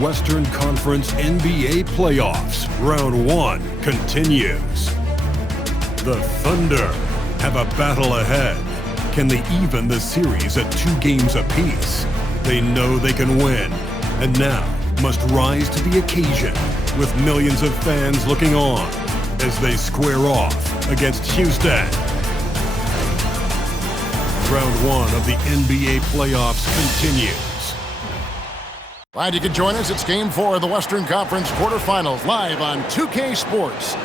Western Conference NBA playoffs. Round 1 continues. The Thunder have a battle ahead. Can they even the series at 2 games apiece? They know they can win, and now must rise to the occasion with millions of fans looking on as they square off against Houston. Round 1 of the NBA playoffs continues. Glad you could join us. It's Game 4 of the Western Conference quarterfinals, live on 2K Sports.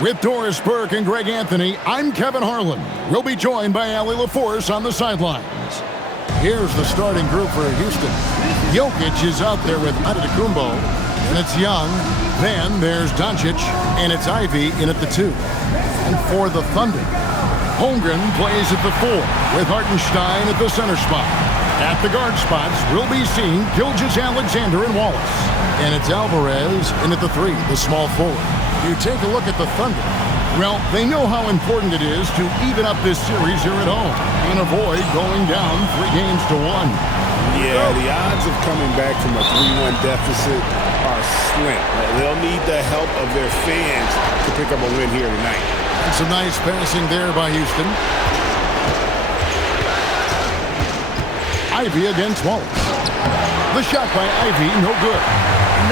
With Doris Burke and Greg Anthony, I'm Kevin Harlan. We'll be joined by Allie LaForce on the sidelines. Here's the starting group for Houston. Jokic is out there with Antetokounmpo, and it's Young. Then there's Doncic, and it's Ivy in at the 2. And for the Thunder, Holmgren plays at the 4, with Hartenstein at the center spot. At the guard spots, we'll be seeing Gilgeous-Alexander and Wallace. And it's Alvarez in at the 3, the small forward. You take a look at the Thunder. Well, they know how important it is to even up this series here at home and avoid going down 3 games to 1. Yeah, the odds of coming back from a 3-1 deficit are slim. They'll need the help of their fans to pick up a win here tonight. And some nice passing there by Houston. Ivy against Wallace. The shot by Ivy, no good.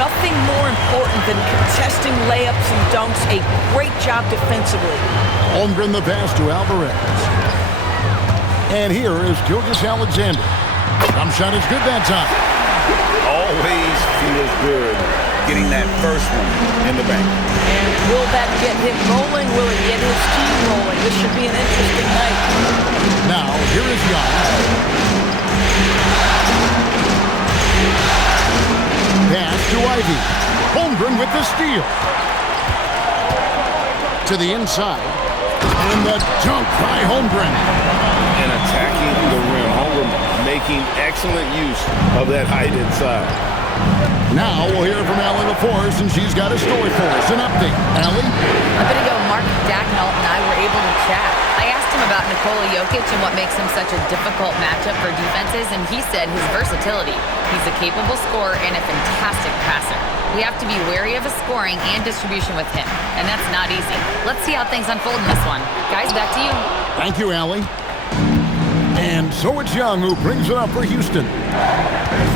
Nothing more important than contesting layups and dunks. A great job defensively. Holmgren the pass to Alvarez. And here is Gilgeous-Alexander. Jump shot is good that time. Always feels good getting that first one in the bank. And will that get him rolling? Will it get his team rolling? This should be an interesting night. Now, here is Young. Pass to Ivy. Holmgren with the steal. To the inside. And the dunk by Holmgren. And attacking the rim. Holmgren making excellent use of that height inside. Now we'll hear from Allie LaForce, and she's got a story for us. An update. Allie? A bit ago, Mark Dacknault and I were able to chat. I asked him about Nikola Jokic and what makes him such a difficult matchup for defenses, and he said his versatility. He's a capable scorer and a fantastic passer. We have to be wary of his scoring and distribution with him, and that's not easy. Let's see how things unfold in this one. Guys, back to you. Thank you, Allie. And so it's Young who brings it up for Houston.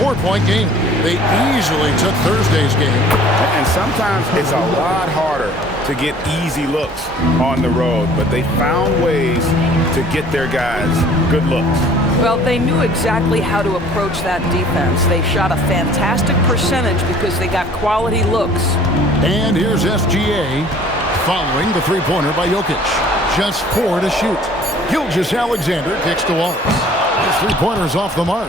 4-point game. They easily took Thursday's game. And sometimes it's a lot harder to get easy looks on the road, but they found ways to get their guys good looks. Well, they knew exactly how to approach that defense. They shot a fantastic percentage because they got quality looks. And here's SGA following the 3-pointer by Jokic. Just 4 to shoot. Gilgeous-Alexander kicks to Wallace. His 3-pointer's off the mark.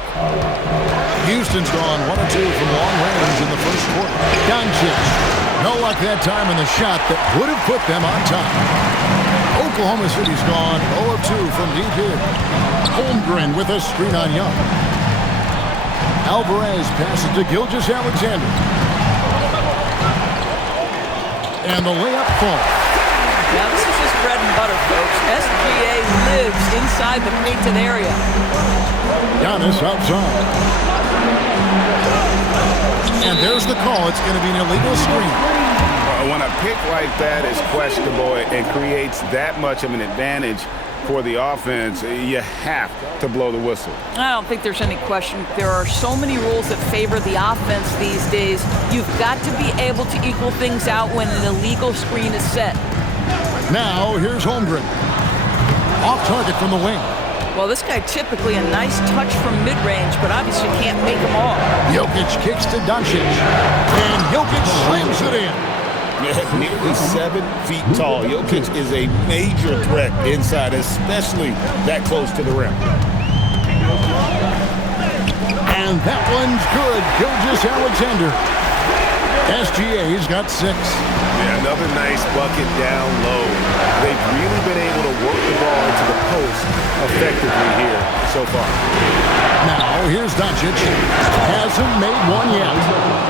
Houston's gone 1 of 2 from long range in the first quarter. Doncic. No luck that time in the shot that would have put them on top. Oklahoma City's gone 0 of 2 from deep here. Holmgren with a screen on Young. Alvarez passes to Gilgeous-Alexander. And the layup falls. Now, this is just bread and butter, folks. SGA lives inside the painted area. Giannis outside. And there's the call. It's going to be an illegal screen. When a pick like that is questionable and creates that much of an advantage for the offense, you have to blow the whistle. I don't think there's any question. There are so many rules that favor the offense these days. You've got to be able to equal things out when an illegal screen is set. Now, here's Holmgren. Off target from the wing. Well, this guy typically a nice touch from mid-range, but obviously can't make them all. Jokic kicks to Doncic. And Jokic slams it in. Nearly 7 feet tall. Jokic is a major threat inside, especially that close to the rim. And that one's good. Gilgeous-Alexander. SGA's got 6. Yeah, another nice bucket down low. They've really been able to work the ball into the post effectively here so far. Now, here's Doncic. Hasn't made one yet.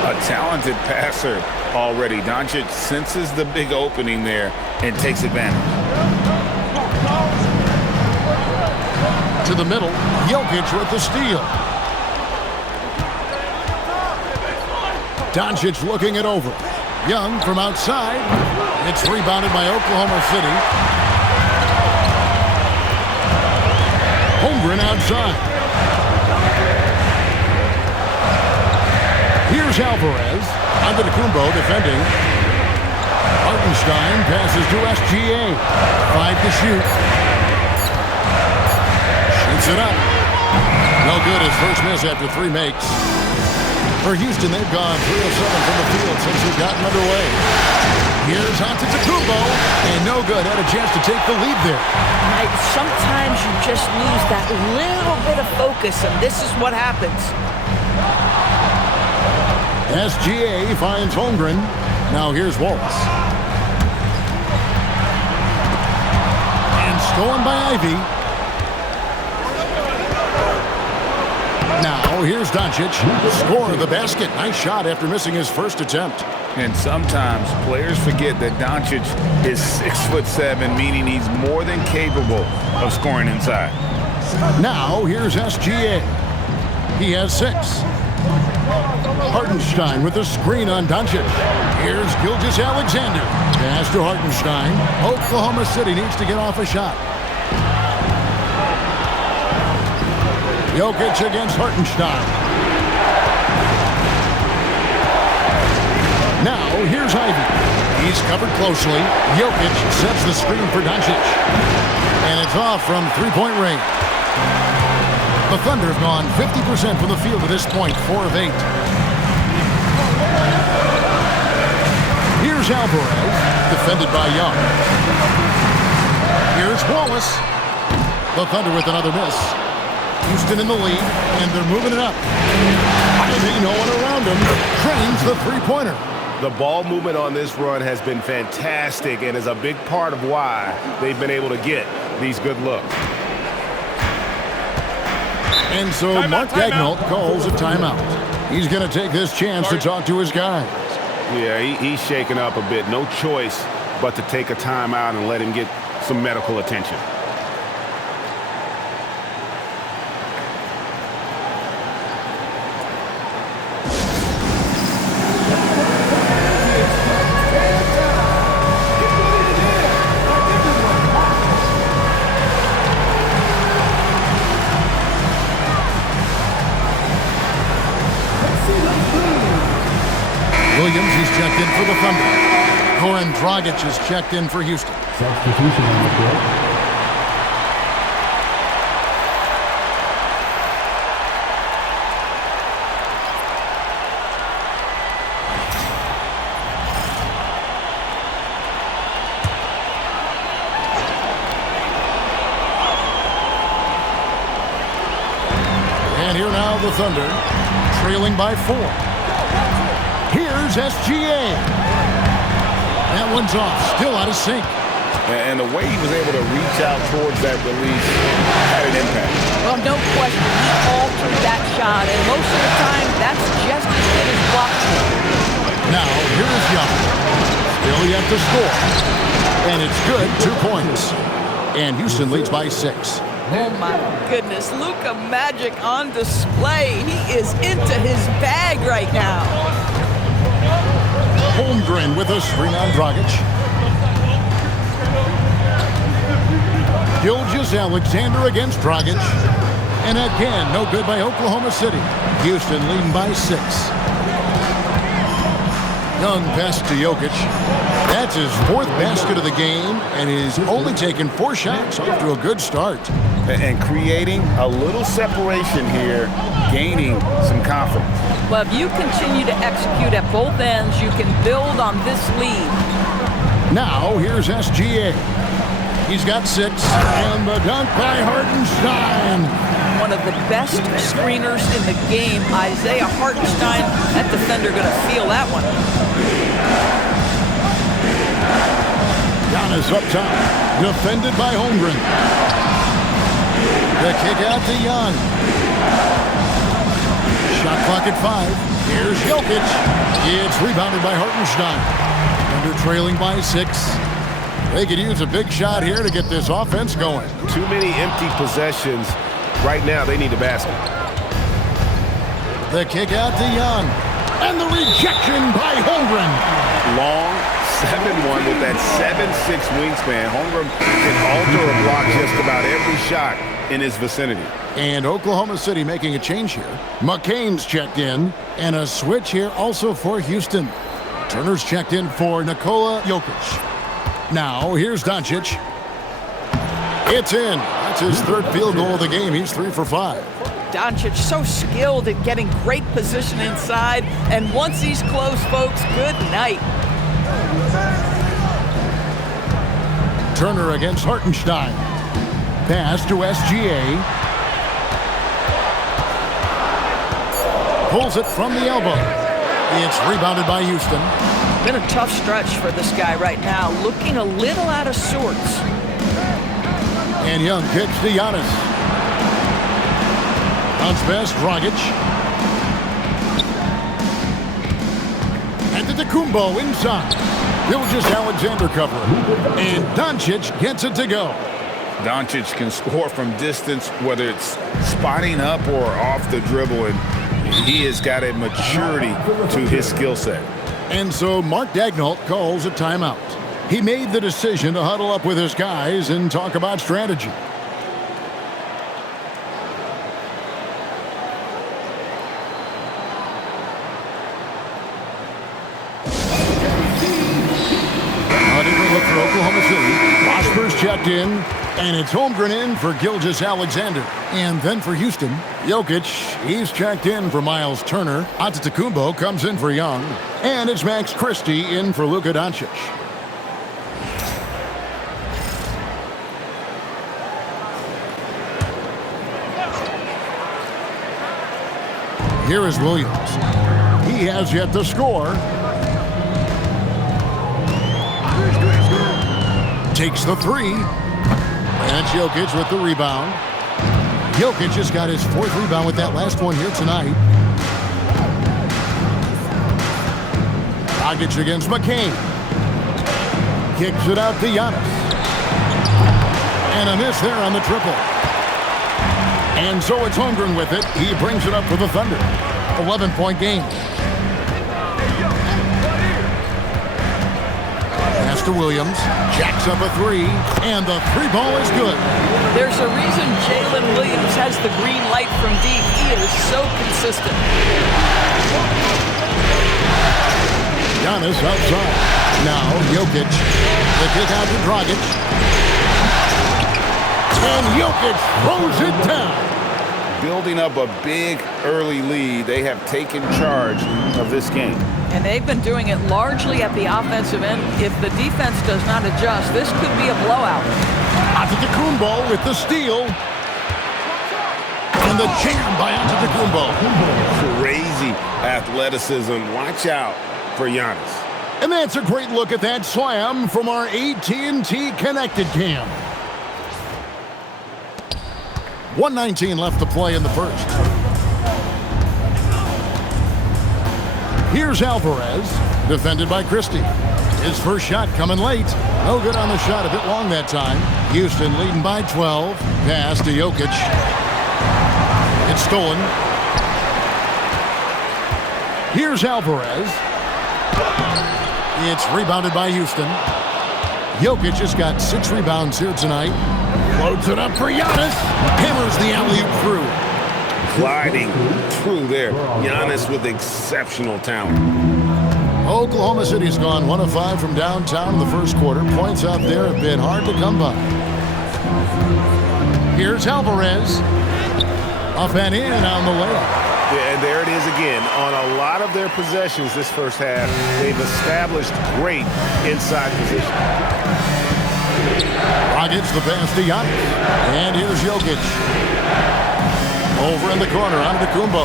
A talented passer already. Doncic senses the big opening there and takes advantage. To the middle, Jokic with the steal. Doncic looking it over. Young from outside. It's rebounded by Oklahoma City. Holmgren outside. Here's Alvarez. Antetokounmpo defending. Hartenstein passes to SGA. 5 to shoot. Shoots it up. No good. His first miss after 3 makes. For Houston, they've gone 3 of 7 from the field since they've gotten underway. Here's Antetokounmpo, and no good. Had a chance to take the lead there. Sometimes you just lose that little bit of focus, and this is what happens. SGA finds Holmgren. Now here's Wallace. And stolen by Ivy. Now here's Doncic. Score the basket. Nice shot after missing his first attempt. And sometimes players forget that Doncic is 6'7", meaning he's more than capable of scoring inside. Now here's SGA. He has 6. Hartenstein with a screen on Doncic. Here's Gilgeous-Alexander. Pass to Hartenstein. Oklahoma City needs to get off a shot. Jokic against Hartenstein. Now here's Ivy. He's covered closely. Jokic sets the screen for Doncic. And it's off from 3-point range. The Thunder have gone 50% from the field at this point, 4 of 8. Here's Alvarez, defended by Young. Here's Wallace. The Thunder with another miss. Houston in the lead, and they're moving it up. Ivy, no one around him, trains the three-pointer. The ball movement on this run has been fantastic and is a big part of why they've been able to get these good looks. And so Mark Daigneault calls a timeout. He's going to take this chance to talk to his guys. Yeah, he's shaking up a bit. No choice but to take a timeout and let him get some medical attention. Williams is checked in for the Thunder. Goran Dragic is checked in for Houston. Substitution on the field. And here now the Thunder, trailing by 4. Here's SGA. That one's off, still out of sync. And the way he was able to reach out towards that release had an impact. Well, no question, he altered that shot, and most of the time, that's just as good as blocking. Now, here's Young. Still yet to score. And it's good, 2 points. And Houston leads by 6. Oh my goodness, Luka Magic on display. He is into his bag right now. Holmgren with a screen on Dragic. Gilgeous-Alexander against Dragic. And again, no good by Oklahoma City. Houston leading by 6. Young pass to Jokic. That's his 4th basket of the game, and he's only taken 4 shots, off to a good start. And creating a little separation here, gaining some confidence. Well, if you continue to execute at both ends, you can build on this lead. Now, here's SGA. He's got 6, and the dunk by Hartenstein. One of the best screeners in the game, Isaiah Hartenstein. That defender going to feel that one. Giannis up top, defended by Holmgren. The kick out to Young. Shot clock at 5. Here's Jokic. It's rebounded by Hartenstein. Under trailing by 6. They could use a big shot here to get this offense going. Too many empty possessions. Right now, they need a basket. The kick out to Young. And the rejection by Holmgren. Long 7'1" with that 7'6" wingspan. Holmgren can alter a block just about every shot in his vicinity. And Oklahoma City making a change here. McCain's checked in, and a switch here also for Houston. Turner's checked in for Nikola Jokic. Now, here's Doncic. It's in. That's his third field goal of the game. He's 3 for 5. Doncic so skilled at getting great position inside, and once he's close, folks, good night. Turner against Hartenstein. Pass to SGA. Pulls it from the elbow. It's rebounded by Houston. Been a tough stretch for this guy right now, looking a little out of sorts. And Young kicks to Giannis. Bounce pass, Dragic. And to Antetokounmpo inside. Gilgeous-Alexander covering. And Doncic gets it to go. Doncic can score from distance, whether it's spotting up or off the dribble, and he has got a maturity to his skill set. And so Mark Daigneault calls a timeout. He made the decision to huddle up with his guys and talk about strategy. A different look for Oklahoma City. Prosper's checked in, and it's Holmgren in for Gilgeous-Alexander. And then for Houston, Jokic, he's checked in for Miles Turner. Antetokounmpo comes in for Young. And it's Max Christie in for Luka Doncic. Here is Williams. He has yet to score. Takes the three. And it's Jokic with the rebound. Jokic just got his 4th rebound with that last one here tonight. Dragic against McCain. Kicks it out to Giannis. And a miss there on the triple. And so it's Holmgren with it. He brings it up for the Thunder. 11-point game. Pass to Williams. Jacks up a three. And the three ball is good. There's a reason Jalen Williams has the green light from deep. He is so consistent. Giannis outside. Now Jokic. The kick out to Dragic. And Jokic throws it down. Building up a big early lead, they have taken charge of this game. And they've been doing it largely at the offensive end. If the defense does not adjust, this could be a blowout. Antetokounmpo with the steal. And the jam by Antetokounmpo. Crazy athleticism. Watch out for Giannis. And that's a great look at that slam from our AT&T Connected Cam. 1:19 left to play in the first. Here's Alvarez, defended by Christie. His first shot coming late. No good on the shot, a bit long that time. Houston leading by 12. Pass to Jokic. It's stolen. Here's Alvarez. It's rebounded by Houston. Jokic has got 6 rebounds here tonight. Loads it up for Giannis. Hammers the alley-oop through. Gliding through there. Giannis with exceptional talent. Oklahoma City's gone 1 of 5 from downtown in the first quarter. Points out there have been hard to come by. Here's Alvarez. Up and in on the layup. Yeah, and there it is again. On a lot of their possessions this first half, they've established great inside position. Dragic the pass to Giannis. And here's Jokic. Over in the corner, Antetokounmpo.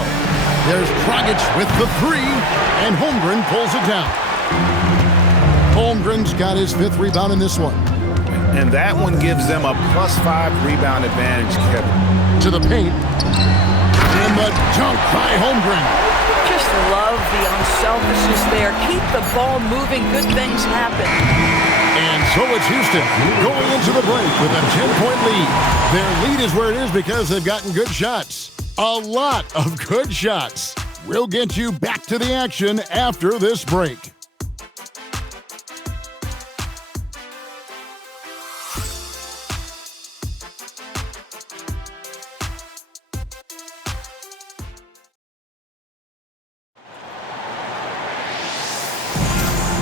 There's Dragic with the three, and Holmgren pulls it down. Holmgren's got his 5th rebound in this one. And that one gives them a +5 rebound advantage, Kevin. To the paint. And the dunk by Holmgren. Just love the unselfishness there. Keep the ball moving. Good things happen. And so it's Houston going into the break with a 10-point lead. Their lead is where it is because they've gotten good shots. A lot of good shots. We'll get you back to the action after this break.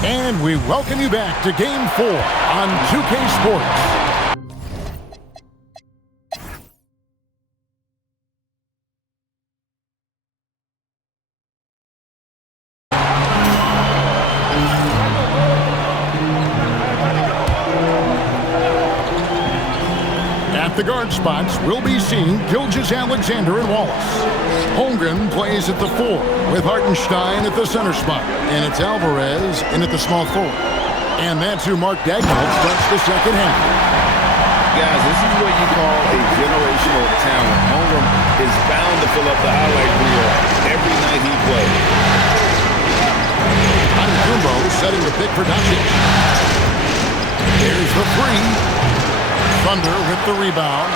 And we welcome you back to Game 4 on 2K Sports. At the guard spots, we'll be seeing Gilgeous-Alexander and Wallace. Holmgren plays at the 4, with Hartenstein at the center spot. And it's Alvarez in at the small forward. And that's who Mark Dagnall starts the second half. Guys, this is what you call a generational talent. Holmgren is bound to fill up the highlight reel every night he plays. Antetokounmpo setting the pick for Doncic. There's the 3. Thunder with the rebound.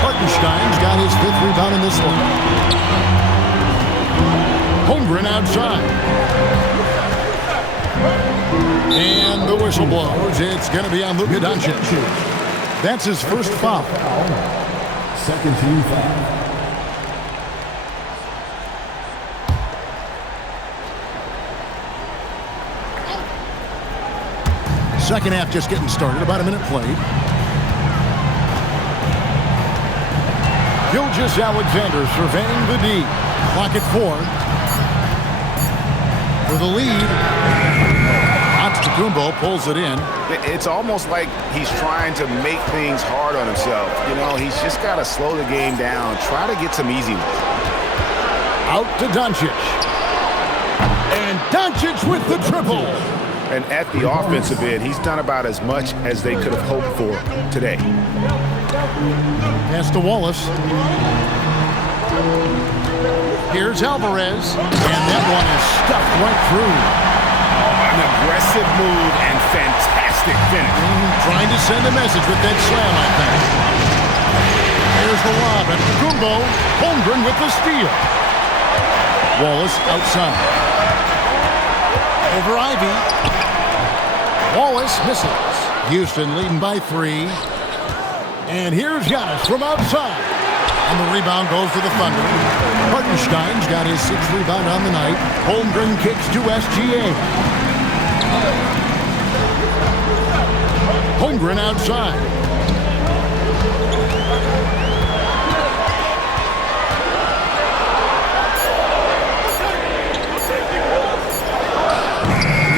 Hartenstein's got his 5th rebound in this one. Holmgren outside. And the whistle blows. It's going to be on Luka Doncic. That's his first foul. Second team foul. Second half just getting started. About a minute played. Gilgeous-Alexander surveying the D. Clock at 4. For the lead. Antetokounmpo pulls it in. It's almost like he's trying to make things hard on himself. You know, he's just got to slow the game down. Try to get some easy ones. Out to Doncic. And Doncic with the triple. And at the offensive end, he's done about as much as they could have hoped for today. Pass to Wallace. Here's Alvarez. And that one is stuffed right through. An aggressive move and fantastic finish. Trying to send a message with that slam, I think. Here's the lob. And Kumbo. Holmgren with the steal. Wallace outside. Over Ivy. Wallace misses. Houston leading by 3. And here's Giannis from outside. And the rebound goes to the Thunder. Hartenstein's got his 6th rebound on the night. Holmgren kicks to SGA. Holmgren outside.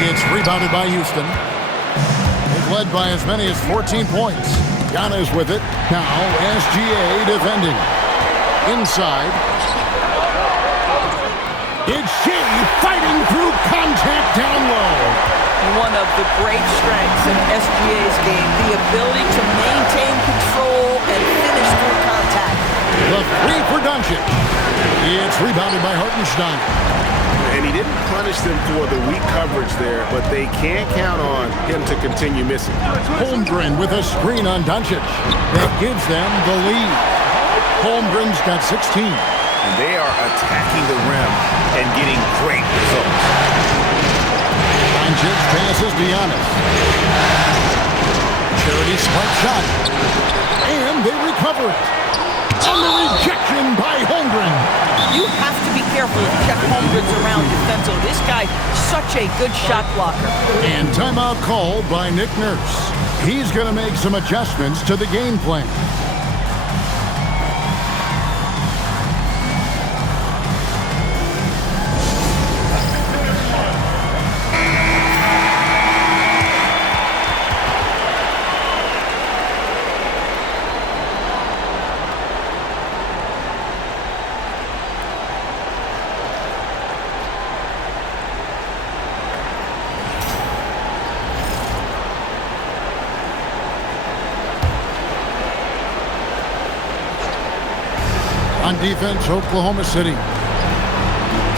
It's rebounded by Houston. They've led by as many as 14 points. Giannis with it. Now SGA defending. Inside. It's Shea fighting through contact down low. One of the great strengths in SGA's game, the ability to maintain control and finish through contact. The 3 for Doncic. It's rebounded by Hartenstein. And he didn't punish them for the weak coverage there, but they can't count on him to continue missing. Holmgren with a screen on Doncic. That gives them the lead. Holmgren's got 16. And they are attacking the rim and getting great results. Doncic passes to Giannis. Charity spike shot. And they recover it. And the rejection by Holmgren. You have to be careful if Chet Holmgren's around defensively. This guy, such a good shot blocker. And timeout called by Nick Nurse. He's going to make some adjustments to the game plan. On defense, Oklahoma City.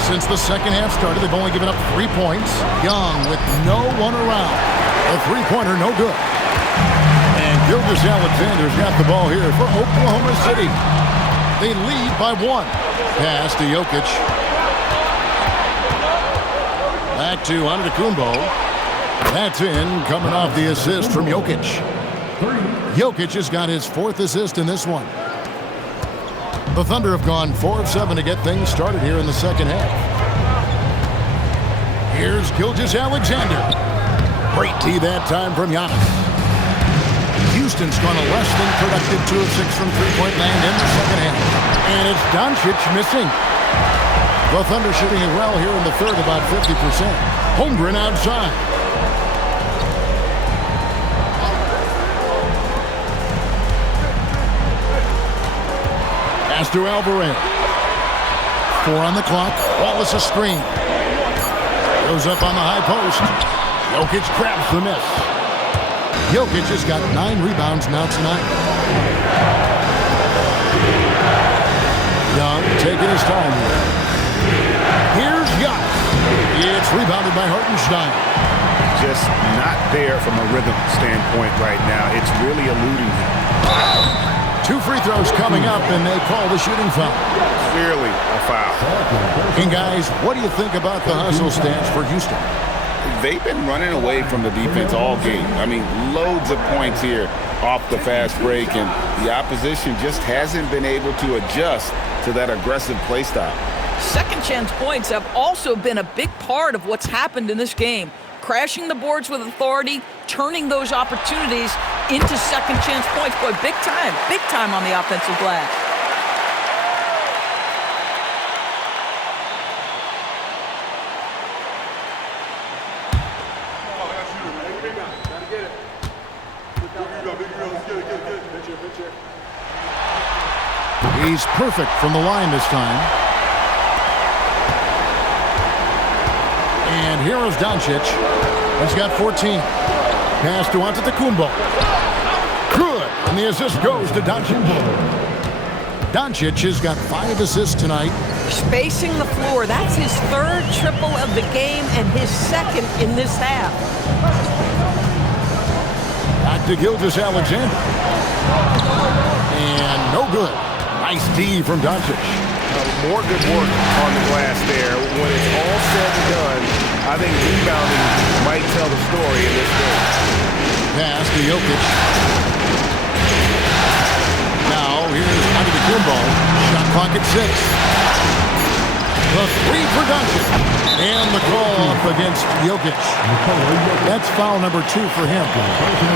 Since the second half started, they've only given up 3 points. Young with no one around. A three-pointer, no good. And Gilgeous-Alexander's got the ball here for Oklahoma City. They lead by 1. Pass to Jokic. Back to Antetokounmpo. That's in, coming off the assist from Jokic. Jokic has got his 4th assist in this one. The Thunder have gone 4 of 7 to get things started here in the second half. Here's Gilgeous-Alexander. Great D that time from Giannis. Houston's gone a less than productive 2 of 6 from three-point land in the second half. And it's Doncic missing. The Thunder shooting it well here in the third, about 50%. Holmgren outside. Pass to Alvarez. 4 on the clock. Wallace a screen. Goes up on the high post. Jokic grabs the miss. Jokic has got 9 rebounds now tonight. Young taking his time here. Here's Giannis. It's rebounded by Hartenstein. Just not there from a rhythm standpoint right now. It's really eluding him. 2 free throws coming up, and they call the shooting foul. Clearly a foul. And guys, what do you think about the hustle stance for Houston? They've been running away from the defense all game. I mean, loads of points here off the fast break, and the opposition just hasn't been able to adjust to that aggressive play style. Second chance points have also been a big part of what's happened in this game. Crashing the boards with authority, turning those opportunities into second chance points. Boy, big time on the offensive glass. He's perfect from the line this time. And here is Doncic. He's got 14. Pass to Antetokounmpo. Good. And the assist goes to Doncic. Doncic has got 5 assists tonight. Spacing the floor. That's his 3rd triple of the game and his 2nd in this half. Back to Gilgeous-Alexander. And no good. Nice D from Doncic. More good work on the glass there. When it's all said and done, I think rebounding might tell the story in this game. Pass to Jokic. Now here's Antetokounmpo. Shot clock at 6. The 3 for Doncic. And the call up against Jokic. That's foul number 2 for him.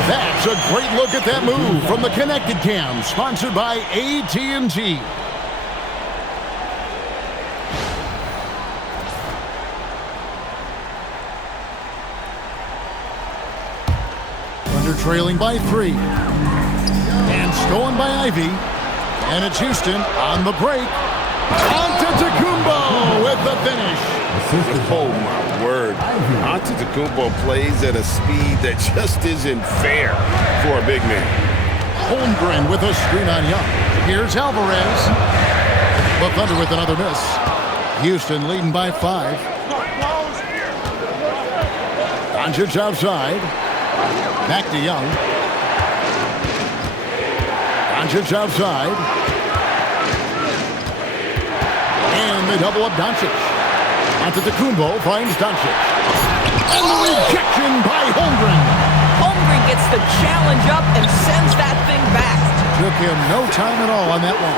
That's a great look at that move from the Connected Cam, sponsored by AT&T. Trailing by 3. And stolen by Ivy. And it's Houston on the break. Antetokounmpo with the finish. Oh, my word. Antetokounmpo plays at a speed that just isn't fair for a big man. Holmgren with a screen on Young. Here's Alvarez. The Thunder with another miss. Houston leading by 5. Doncic outside. Back to Young. Doncic outside. And they double up Doncic. Antetokounmpo finds Doncic. And the rejection by Holmgren. Holmgren gets the challenge up and sends that thing back. Took him no time at all on that one.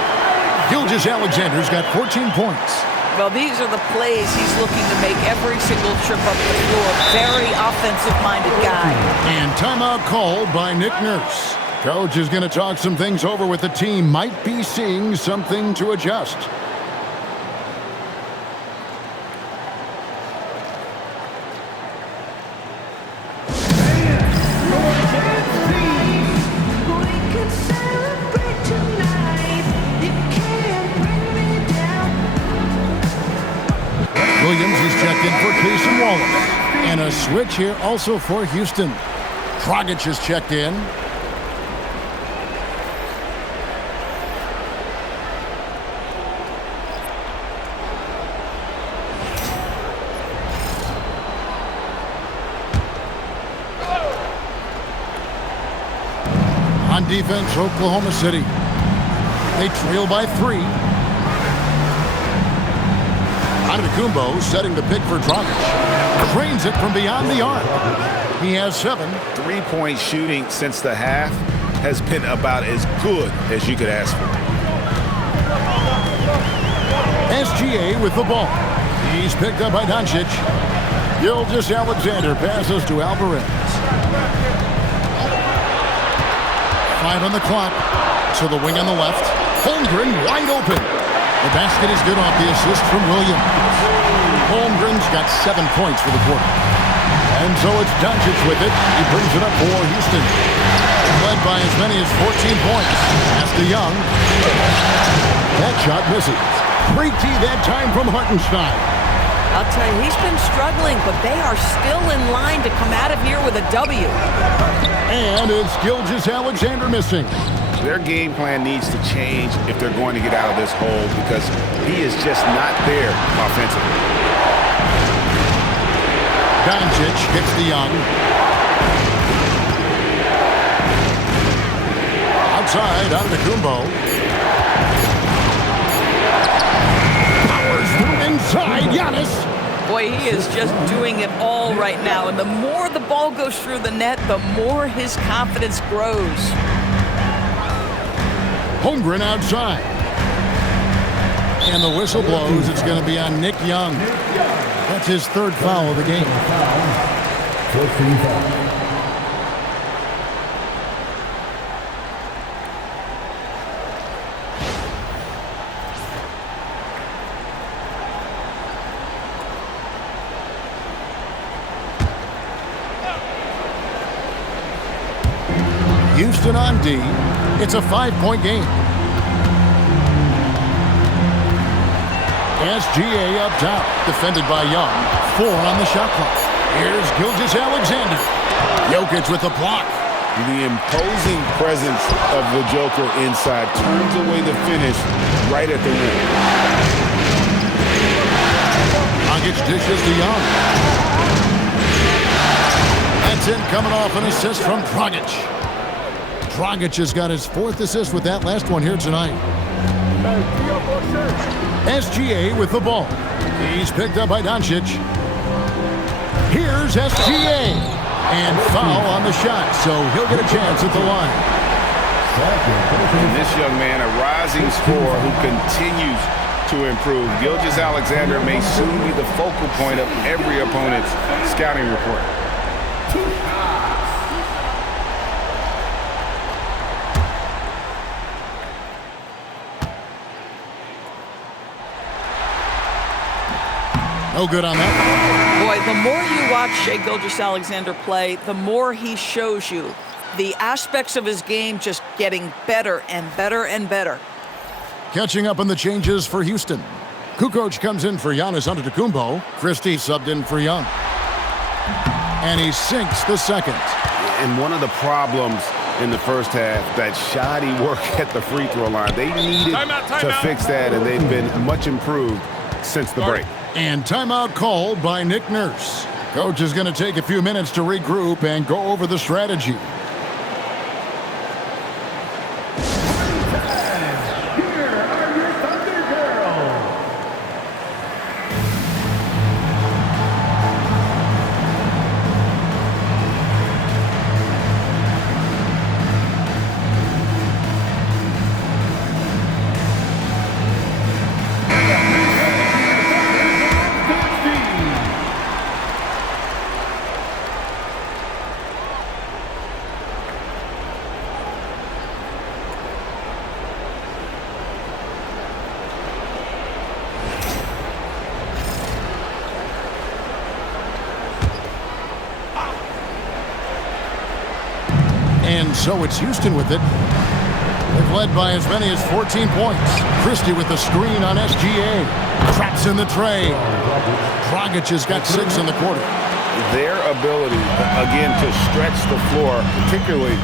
Gilgeous-Alexander's got 14 points. Well, these are the plays he's looking to make every single trip up the floor. Very offensive-minded guy. And timeout called by Nick Nurse. Coach is going to talk some things over with the team. Might be seeing something to adjust. Williams is checked in for Case and Wallace. And a switch here also for Houston. Dragic is checked in. On defense, Oklahoma City. They trail by 3. Antetokounmpo setting the pick for Dragic. Drains it from beyond the arc. He has 7. Three-point shooting since the half has been about as good as you could ask for. SGA with the ball. He's picked up by Doncic. Gilgeous-Alexander passes to Alvarez. 5 on the clock. To the wing on the left. Holmgren wide open. The basket is good off the assist from Williams. Holmgren's got 7 points for the quarter. And so it's Doncic with it. He brings it up for Houston. Led by as many as 14 points. Pass to Young. That shot misses. Great D that time from Hartenstein. I'll tell you, he's been struggling, but they are still in line to come out of here with a W. And it's Gilgeous-Alexander missing. Their game plan needs to change if they're going to get out of this hole because he is just not there offensively. Doncic hits the Young. Outside, Antetokounmpo. Powers through inside, Giannis. Boy, he is just doing it all right now. And the more the ball goes through the net, the more his confidence grows. Holmgren outside. And the whistle blows. It's going to be on Nick Young. That's his 3rd foul of the game. 14 foul. Houston on D. It's a 5-point game. SGA up top, defended by Young. 4 on the shot clock. Here's Gilgeous-Alexander. Jokic with the block. The imposing presence of the Joker inside turns away the finish right at the rim. Dragic dishes to Young. That's in, coming off an assist from Dragic. Dragic has got his 4th assist with that last one here tonight. SGA with the ball. He's picked up by Doncic. Here's SGA. And foul on the shot, so he'll get a chance at the line. And this young man, a rising scorer who continues to improve. Gilgeous-Alexander may soon be the focal point of every opponent's scouting report. No good on that. Boy, the more you watch Shai Gilgeous-Alexander play, the more he shows you the aspects of his game just getting better and better and better. Catching up on the changes for Houston. Kukoc comes in for Giannis Antetokounmpo. Christie subbed in for Young. And he sinks the second. And one of the problems in the first half, that shoddy work at the free throw line. They needed to fix that, and they've been much improved since the break. And timeout called by Nick Nurse. Coach is going to take a few minutes to regroup and go over the strategy. And so it's Houston with it. They've led by as many as 14 points. Christie with the screen on SGA. Traps in the tray. Dragic has got 6 in the quarter. Their ability, again, to stretch the floor, particularly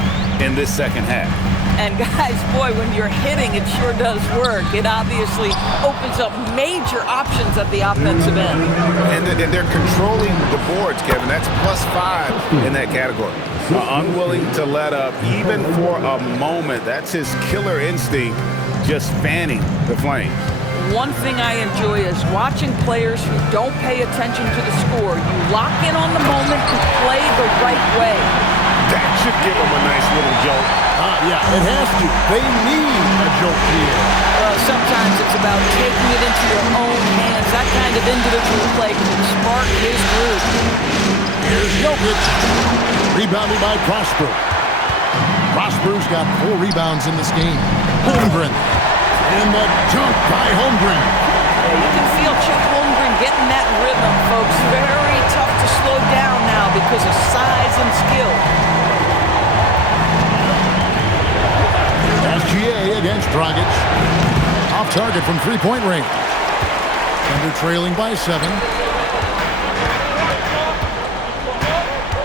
in this second half. And guys, boy, when you're hitting, it sure does work. It obviously opens up major options at the offensive end. And they're controlling the boards, Kevin. That's +5 in that category. Unwilling to let up, even for a moment. That's his killer instinct, just fanning the flame. one thing I enjoy is watching players who don't pay attention to the score. You lock in on the moment and play the right way. That should give them a nice little jolt. Yeah, it has to. They need a jolt here. Sometimes it's about taking it into your own hands. That kind of individual play can spark his group. Here's Jokic. Rebounded by Prosper. Prosper's got 4 rebounds in this game. Holmgren. And the dunk by Holmgren. Yeah, you can feel Chet Holmgren getting that rhythm, folks. Very tough to slow down now because of size and skill. SGA against Dragic. Off target from three-point range. Thunder trailing by 7.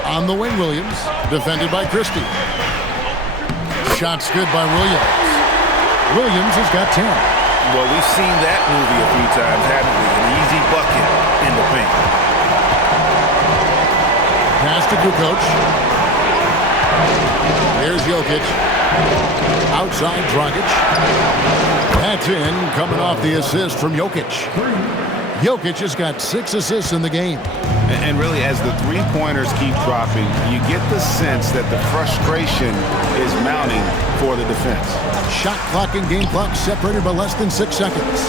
On the wing, Williams. Defended by Christie. Shot's good by Williams. Williams has got 10. Well, we've seen that movie a few times, haven't we? An easy bucket in the paint. Pass to Kukoc. There's Jokic. Outside Dragic. That's in, coming off the assist from Jokic. Jokic has got 6 assists in the game. And really, as the three-pointers keep dropping, you get the sense that the frustration is mounting for the defense. Shot clock and game clock separated by less than 6 seconds.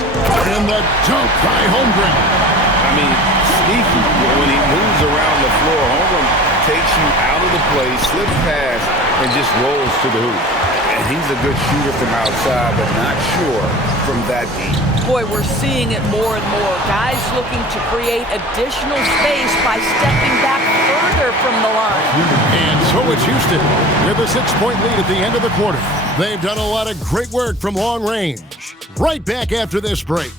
And the dunk by Holmgren. I mean, sneaky. When he moves around the floor, Holmgren takes you out of the play, slips past, and just rolls to the hoop. And he's a good shooter from outside, but not sure from that deep. Boy, we're seeing it more and more. Guys looking to create additional space by stepping back further from the line. And so it's Houston with a 6-point lead at the end of the quarter. They've done a lot of great work from long range. Right back after this break.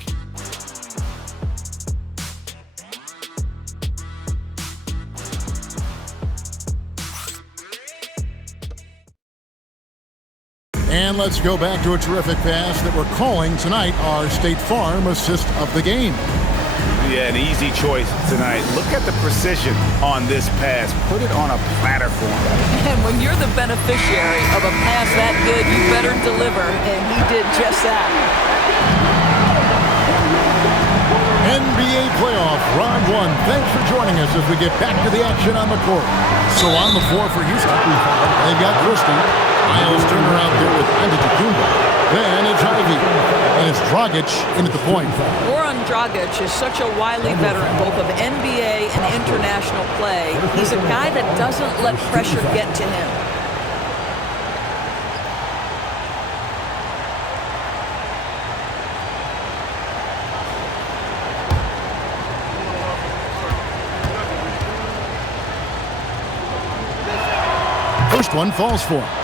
And let's go back to a terrific pass that we're calling tonight our State Farm assist of the game. Yeah, an easy choice tonight. Look at the precision on this pass. Put it on a platter for him. And when you're the beneficiary of a pass that good, you better deliver, and he did just that. NBA playoff round 1. Thanks for joining us as we get back to the action on the court. So on the floor for Houston, they've got Christie. Miles Turner out there with Antetokounmpo. Then it's Ivy. And it's Dragic in at the point. Goran Dragic is such a wily veteran, both of NBA and international play. He's a guy that doesn't let pressure get to him. First one falls for him.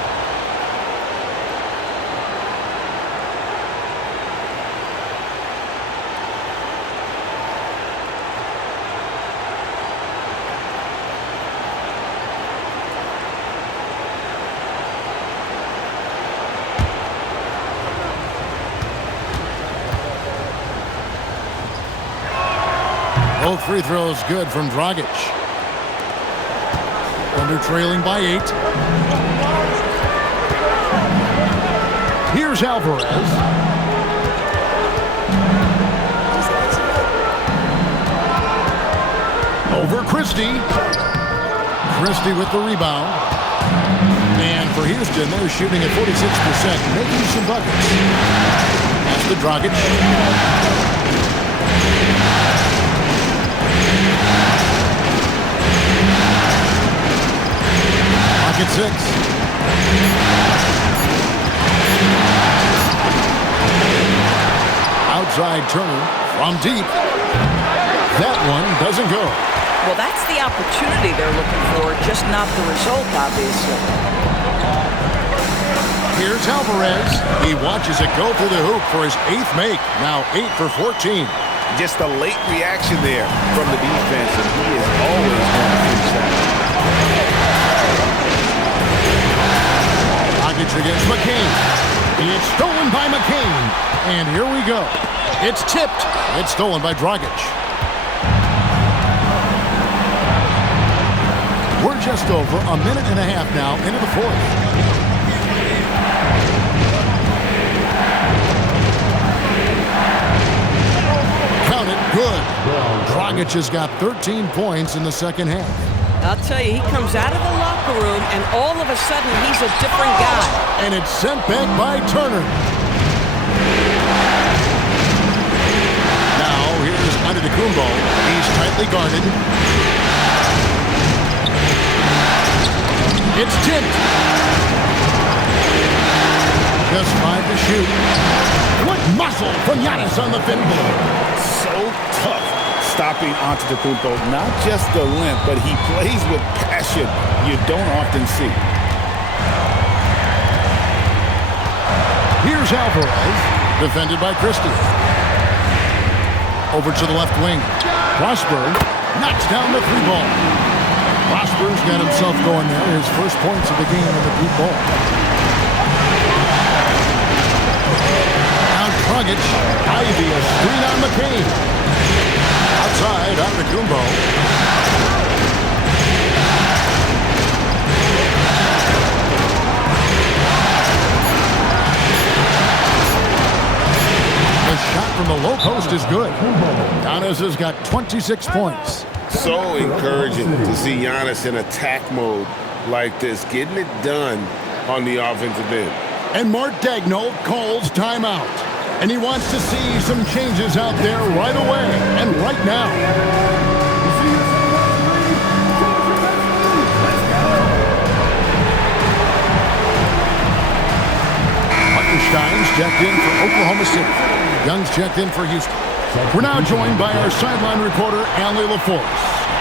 Both free throws good from Dragic. Under trailing by 8. Here's Alvarez. Over Christie. Christie with the rebound. And for Houston, they're shooting at 46%, making some buckets. That's the Dragic. Pocket 6. Outside Turner from deep. That one doesn't go. Well, that's the opportunity they're looking for, just not the result, obviously. Here's Alvarez. He watches it go through the hoop for his 8th make. Now 8 for 14. Just a late reaction there from the defense, and he is always going to finish that. Dragic against McCain. It's stolen by McCain. And here we go. It's tipped. It's stolen by Dragic. We're just over a minute and a half now into the fourth. Dragic has got 13 points in the second half. I'll tell you, he comes out of the locker room, and all of a sudden, he's a different guy. And it's sent back by Turner. Now, here's Antetokounmpo. He's tightly guarded. It's tipped. Just 5 to shoot. What muscle from Giannis on the thin board. So tough stopping Antetokounmpo. Not just the length, but he plays with passion you don't often see. Here's Alvarez, defended by Christie. Over to the left wing. Prosper knocks down the 3-ball. Prosper's got himself going there. His first points of the game in the deep ball. Now Dragic. Ivy a screen on McCain. Outside, Antetokounmpo. The shot from the low post is good. Giannis has got 26 points. So encouraging to see Giannis in attack mode like this, getting it done on the offensive end. And Mark Daigneault calls timeout. And he wants to see some changes out there right away and right now. Hartenstein's checked in for Oklahoma City. Young's checked in for Houston. We're now joined by our sideline reporter, Allie LaForce.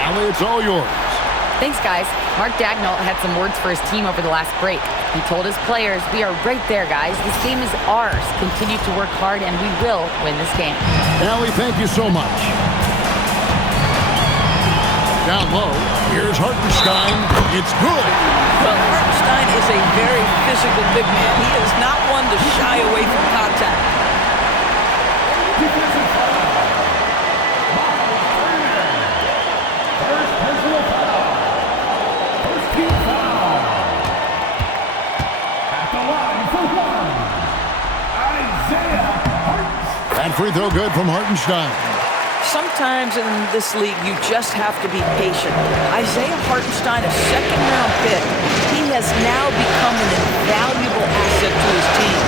Allie, it's all yours. Thanks, guys. Mark Daigneault had some words for his team over the last break. He told his players, "We are right there, guys. This game is ours. Continue to work hard, and we will win this game." Allie, thank you so much. Down low, here's Hartenstein. It's good. Well, Hartenstein is a very physical big man. He is not one to shy away from contact. And free throw good from Hartenstein. Sometimes in this league, you just have to be patient. Isaiah Hartenstein, a second-round pick, he has now become an invaluable asset to his team.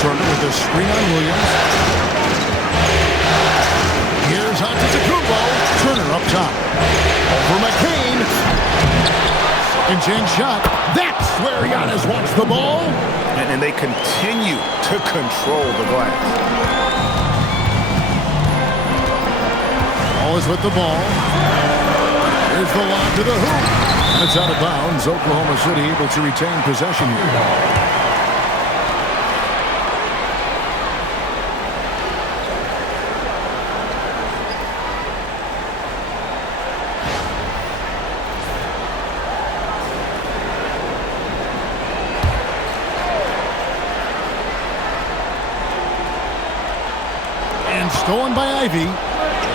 Turner with a screen on Williams. Here's Antetokounmpo. Turner up top. Over McCain. Second chance shot. That's where Giannis wants the ball. And they continue to control the glass. Always with the ball. Here's the lob to the hoop. And it's out of bounds. Oklahoma City able to retain possession here. Stolen by Ivy.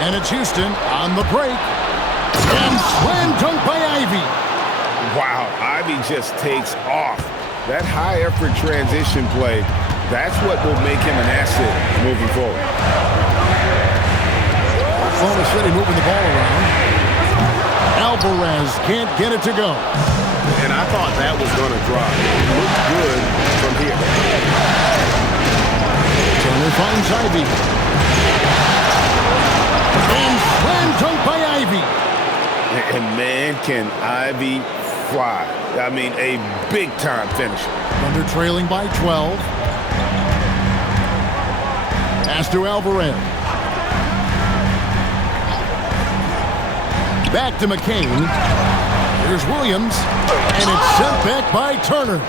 And it's Houston on the break. And slam dunk by Ivy. Wow, Ivy just takes off. That high-effort transition play, that's what will make him an asset moving forward. Oklahoma City moving the ball around. Alvarez can't get it to go. And I thought that was going to drop. It looked good from here. Turner finds Ivy. And slam dunk by Ivy. And man, can Ivy fly. I mean, a big-time finisher. Thunder trailing by 12. Pass to Alvarez. Back to McCain. Here's Williams. And it's sent back by Turner.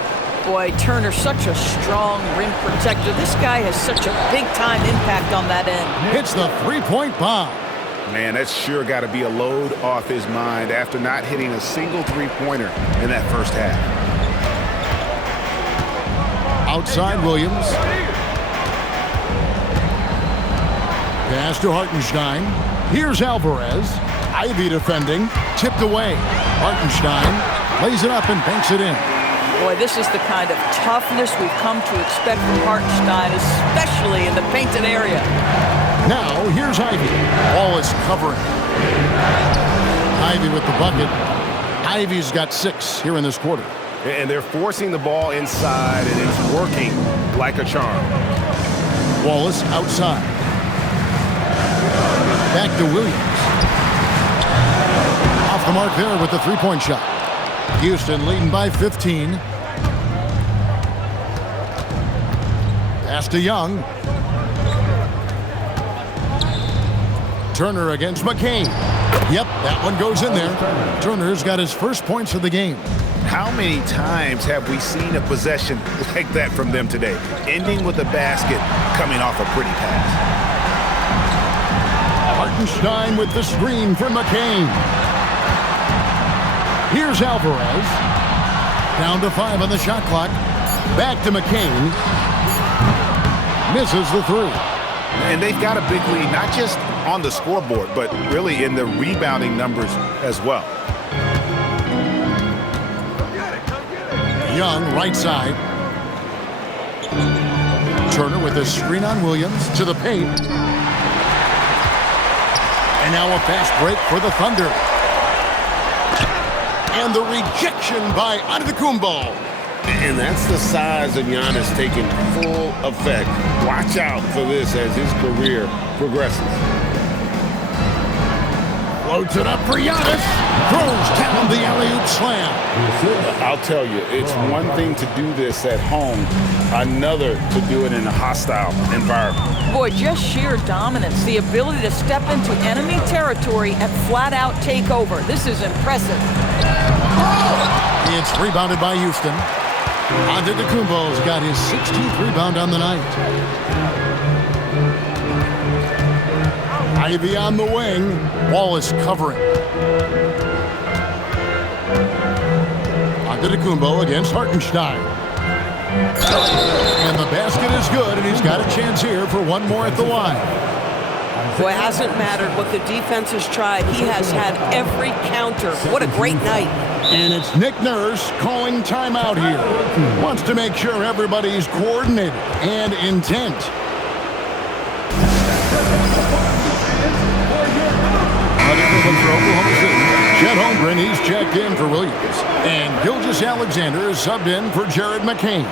Boy, Turner, such a strong rim protector. This guy has such a big-time impact on that end. Hits the three-point bomb. Man, that's sure got to be a load off his mind after not hitting a single three-pointer in that first half. Outside Williams. Pass to Hartenstein. Here's Alvarez. Ivy defending. Tipped away. Hartenstein lays it up and banks it in. Boy, this is the kind of toughness we've come to expect from Hartenstein, especially in the painted area. Now, here's Ivy. Ball is covering. Ivy with the bucket. Ivy's got 6 here in this quarter. And they're forcing the ball inside, and it's working like a charm. Wallace outside. Back to Williams. Off the mark there with the three-point shot. Houston leading by 15. Pass to Young. Turner against McCain. Yep, that one goes in there. Turner's got his first points of the game. How many times have we seen a possession like that from them today, ending with a basket coming off a pretty pass? Hartenstein with the screen for McCain. Here's Alvarez. Down to 5 on the shot clock. Back to McCain. Misses the 3. And they've got a big lead, not just on the scoreboard, but really in the rebounding numbers as well. Young, right side. Turner with a screen on Williams to the paint. And now a fast break for the Thunder. And the rejection by Antetokounmpo. And that's the size of Giannis taking full effect. Watch out for this as his career progresses. Floats it up for Giannis. Throws down the alley-oop slam. I'll tell you, it's one thing to do this at home, another to do it in a hostile environment. Boy, just sheer dominance, the ability to step into enemy territory and flat-out take over. This is impressive. It's rebounded by Houston. Antetokounmpo's got his 16th rebound on the night. Ivy on the wing. Wallace covering. Antetokounmpo against Hartenstein. And the basket is good, and he's got a chance here for one more at the line. Boy, it hasn't mattered what the defense has tried. He has had every counter. What a great night. And it's Nick Nurse calling timeout here. Wants to make sure everybody's coordinated and intent. For Oklahoma City, Chet Holmgren, he's checked in for Williams. And Gilgeous Alexander is subbed in for Jared McCain.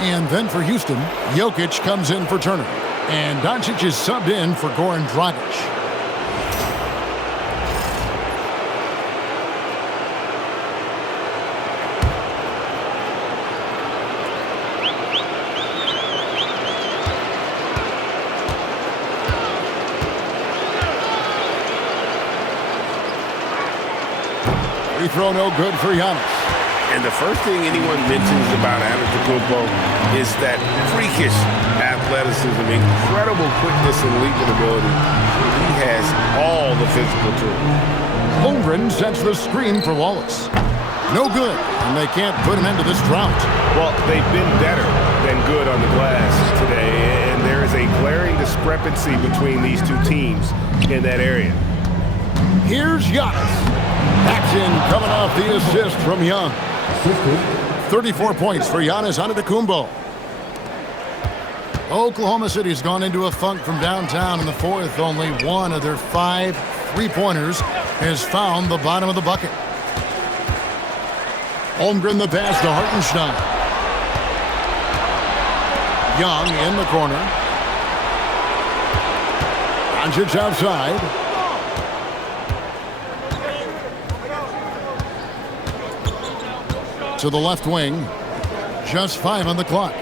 And then for Houston, Jokic comes in for Turner. And Doncic is subbed in for Goran Dragic. Free throw no good for Giannis. And the first thing anyone mentions about Antetokounmpo is that freakish athleticism, incredible quickness and leaping ability. He has all the physical tools. Holmgren sets the screen for Wallace. No good, and they can't put an end to this drought. Well, they've been better than good on the glass today, and there is a glaring discrepancy between these two teams in that area. Here's Giannis. Action coming off the assist from Young. 34 points for Giannis Antetokounmpo. Oklahoma City's gone into a funk from downtown in the fourth. Only one of their 5 three-pointers has found the bottom of the bucket. Holmgren the pass to Hartenstein. Young in the corner. Doncic outside. To the left wing. Just 5 on the clock.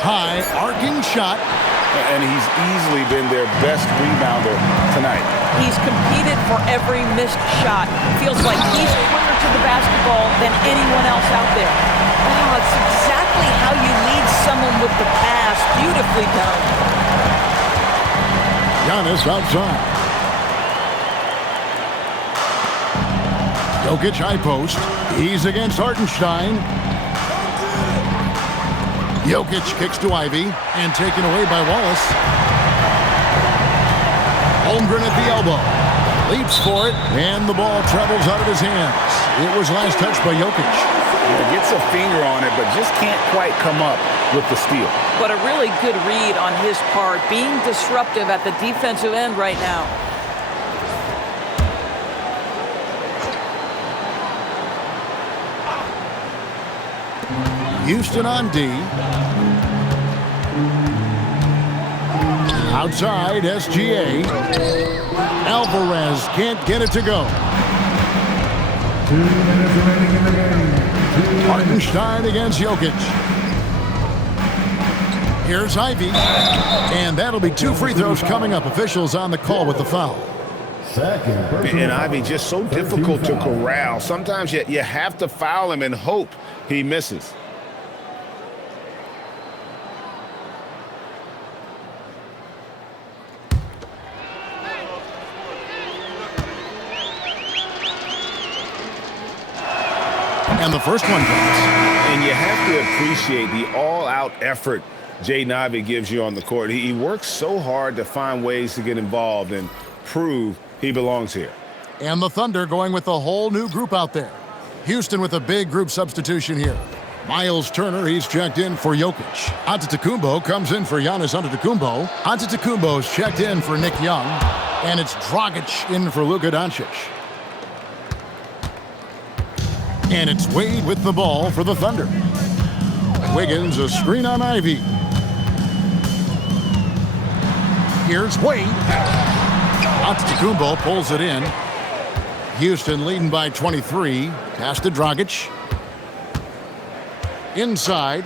High arcing shot. And he's easily been their best rebounder tonight. He's competed for every missed shot. Feels like he's quicker to the basketball than anyone else out there. Oh, it's exactly how you lead someone with the pass. Beautifully done. Giannis outside. Jokic high post. He's against Hartenstein. Jokic kicks to Ivy and taken away by Wallace. Holmgren at the elbow. Leaps for it, and the ball travels out of his hands. It was last touched by Jokic. Gets a finger on it, but just can't quite come up with the steal. But a really good read on his part, being disruptive at the defensive end right now. Houston on D. Outside, SGA. Alvarez can't get it to go. 2 minutes remaining in the game. Hartenstein against Jokic. Here's Ivy. And that'll be 2 free throws coming up. Officials on the call with the foul. Second personal And Ivy just so difficult to corral. Sometimes you have to foul him and hope he misses. And the first one goes. And you have to appreciate the all-out effort Jaden Ivey gives you on the court. He works so hard to find ways to get involved and prove he belongs here. And the Thunder going with a whole new group out there. Houston with a big group substitution here. Miles Turner, he's checked in for Jokic. Antetokounmpo comes in for Giannis Antetokounmpo. Antetokounmpo's checked in for Nick Young. And it's Dragic in for Luka Doncic. And it's Wade with the ball for the Thunder. Wiggins, a screen on Ivy. Here's Wade. Antetokounmpo pulls it in. Houston leading by 23. Pass to Dragic. Inside.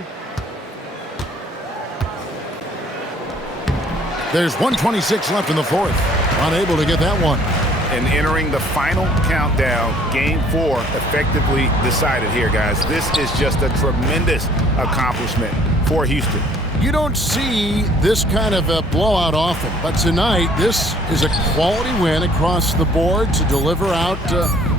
There's 1:26 left in the fourth. Unable to get that one. And entering the final countdown, Game 4 effectively decided here, guys. This is just a tremendous accomplishment for Houston. You don't see this kind of a blowout often, but tonight this is a quality win across the board to deliver out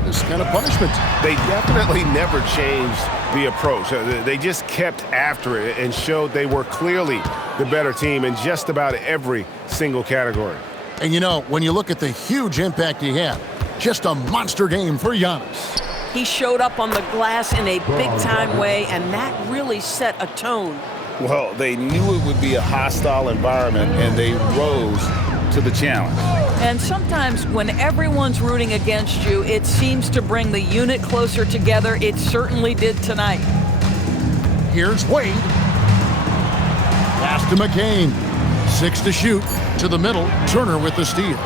this kind of punishment. They definitely never changed the approach. They just kept after it and showed they were clearly the better team in just about every single category. And you know, when you look at the huge impact he had, just a monster game for Giannis. He showed up on the glass in a big-time way, and that really set a tone. Well, they knew it would be a hostile environment, and they rose to the challenge. And sometimes when everyone's rooting against you, it seems to bring the unit closer together. It certainly did tonight. Here's Wade. Pass to McCain. 6 to shoot. To the middle. Turner with the steal.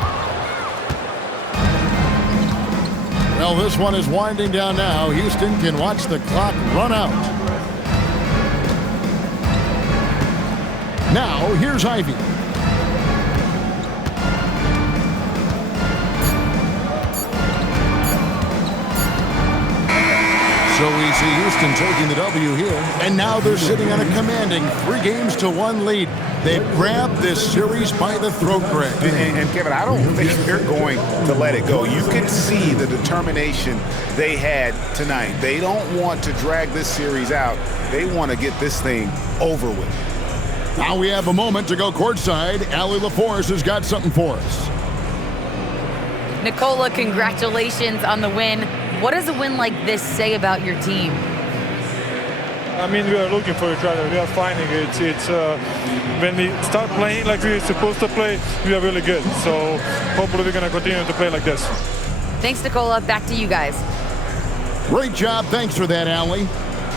Well, this one is winding down now. Houston can watch the clock run out. Now, here's Ivy. So we see Houston taking the W here, and now they're sitting on a commanding 3-1 lead. They've grabbed this series by the throat, Greg. And Kevin, I don't think they're going to let it go. You can see the determination they had tonight. They don't want to drag this series out. They want to get this thing over with. Now we have a moment to go courtside. Allie LaForce has got something for us. Nicola, congratulations on the win. What does a win like this say about your team? I mean, we are looking for each other. We are finding it. It's when we start playing like we're supposed to play, we are really good. So hopefully we're going to continue to play like this. Thanks, Nicola. Back to you guys. Great job. Thanks for that, Allie.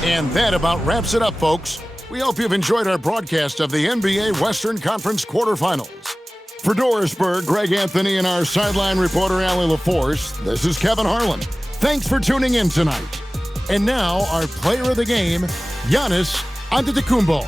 And that about wraps it up, folks. We hope you've enjoyed our broadcast of the NBA Western Conference quarterfinals. For Dorisburg, Greg Anthony, and our sideline reporter, Allie LaForce, this is Kevin Harlan. Thanks for tuning in tonight. And now, our player of the game, Giannis Antetokounmpo.